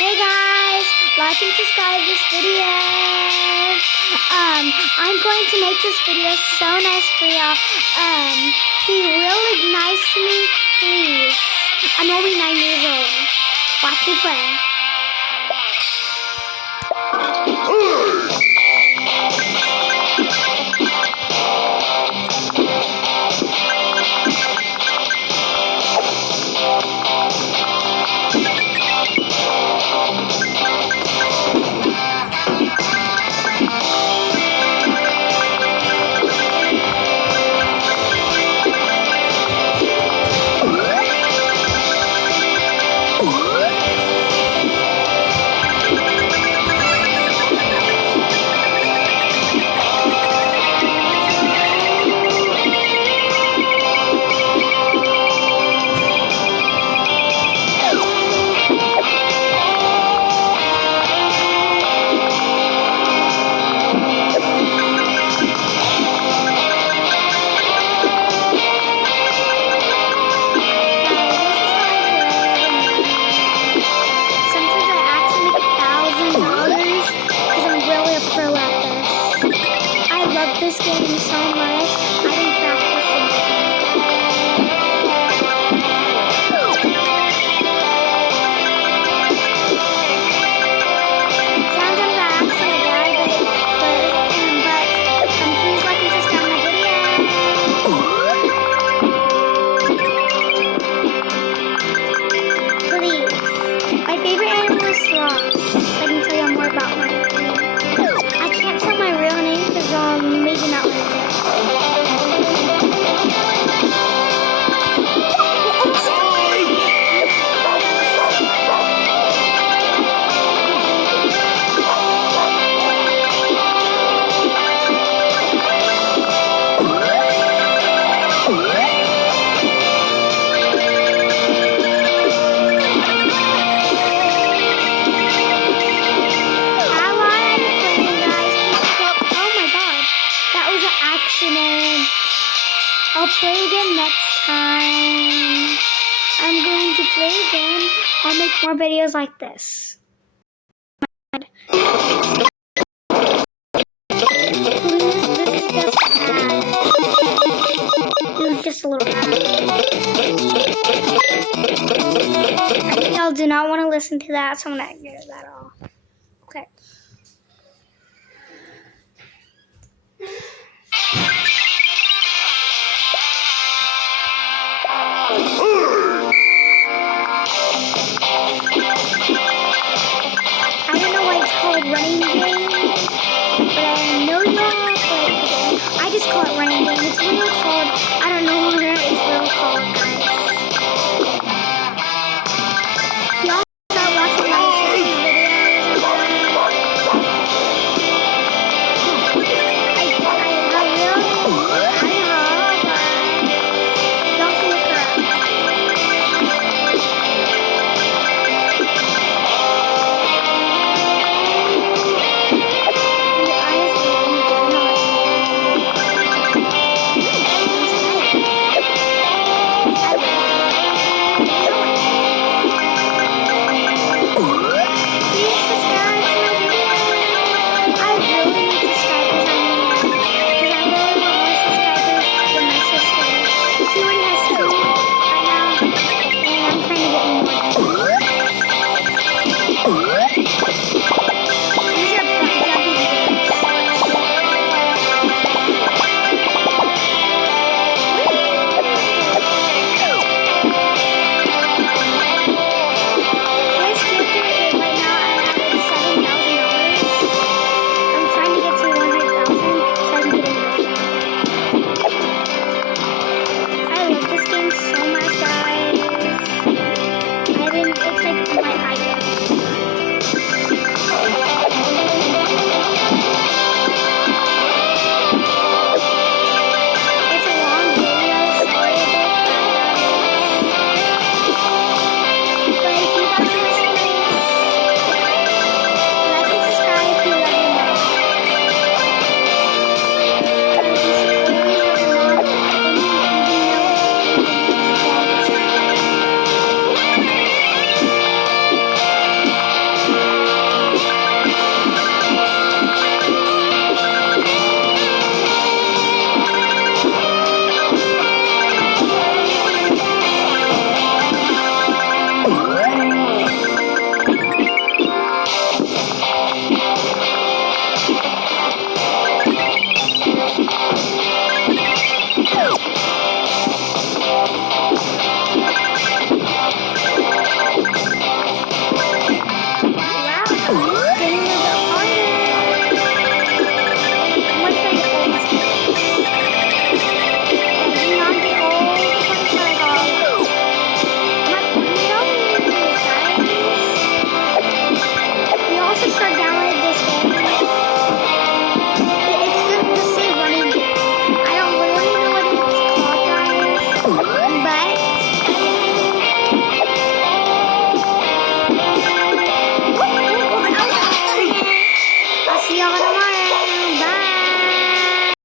Hey guys, like and subscribe this video. I'm going to make this video so nice for y'all. Be really nice to me, please. I'm only 9 years old. Watch me play. This game so much. I've been practicing it. Sometimes I actually die, but please like and subscribe my video. Please. My favorite animal is sloths. I can tell you more about mine. I can't tell my real name because maybe not like that. I'll play again next time. I'm going to play again. I'll make more videos like this. It was just a little ad. I think y'all do not want to listen to that, so I'm going to get that off. Okay. I don't know why it's called running game, but I know y'all play the game. I just call it running game. It's real called, I don't know what it's real called, guys. Y'all start watching my videos. Oh.